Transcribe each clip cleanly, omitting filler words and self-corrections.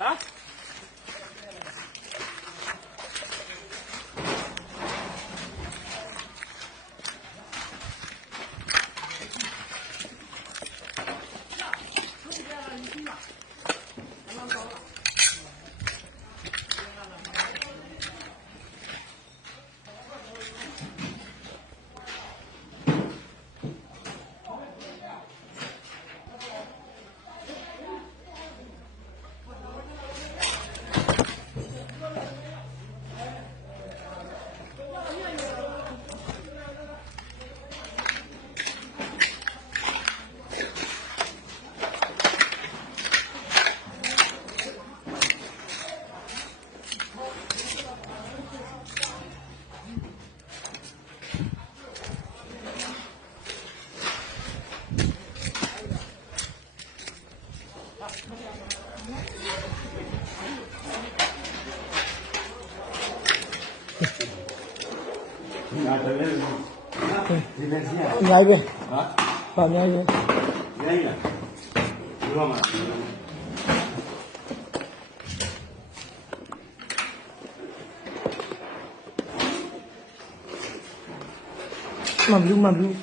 啊？အများကြီးပဲဟာအများကြီးပဲအများကြီးလားဒီတော့မှမဘလူး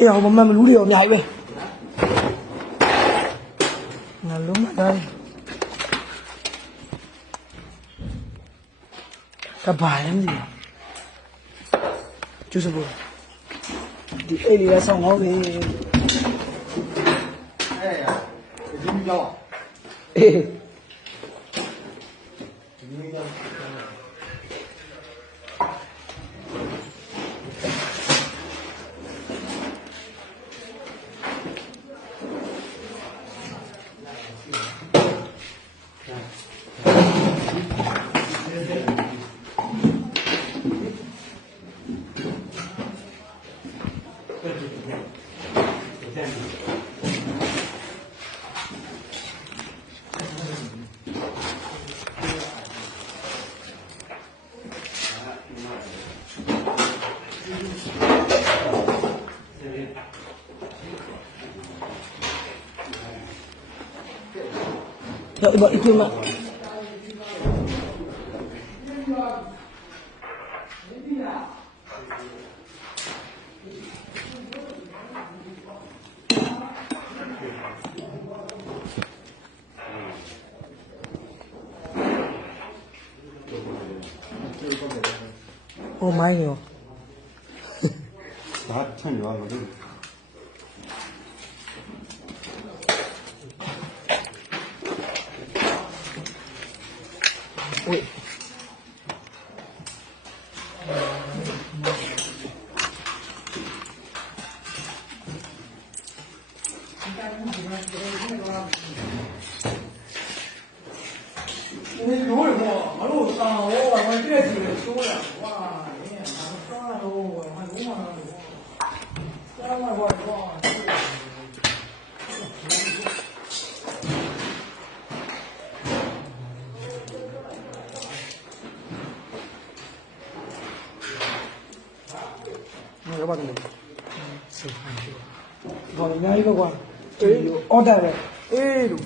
အေးအောင်မမလူးတွေရောအများကြီးပဲငါလုံးမတိုင်းကဘာလဲမသိဘူးကျူစဘူးဒီအေးလေးရဆောင်အောင်လေအဲ့ရဒီမီတော့အေးဒီမီတော့Ya, iba itu mak. Oh my god. 다 천이 와 가지고 Wait. Ini dulu mau, malu sama orang orang dia sih dulu ya, wah ini sama dulu, malu malu, sama wah. Các bạn mình rồi ngay các bạn order này ê đủ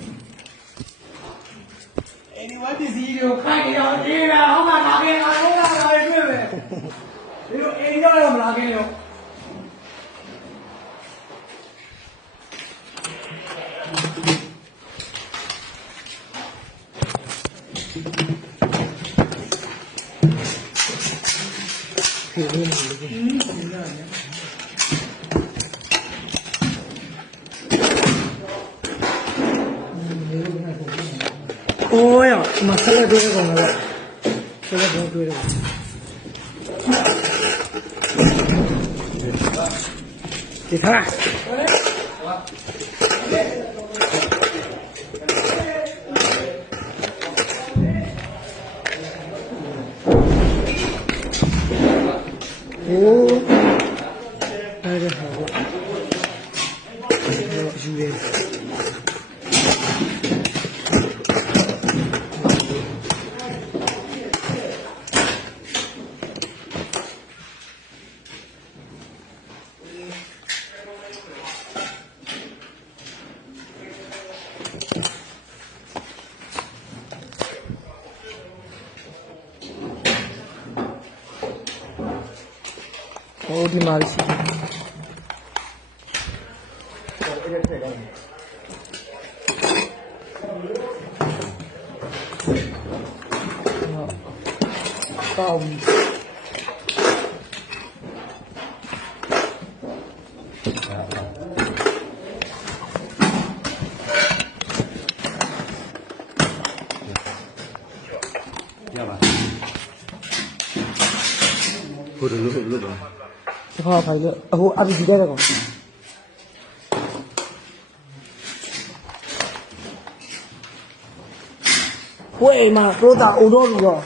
ကိုခိုင်းနေတော့ဒီကဟောမှာလာခင်ငါလုံးလာတာတွေ့ပဲဒီလိုအိမ်ရောက်တော့မလာခင်ရော哦呀，妈，吃了多少个了？吃了多少个？你看。哦，那个好过，有点。哦，ဒီမှာရှိတယ်ကောင်းရပါဘုရားလို့ပါဒီခေါက်ဖိုင်လို့အခုအပီဒီတဲ့ကောင်ဝေးမှာပရိုတာအိုတော့လူတော့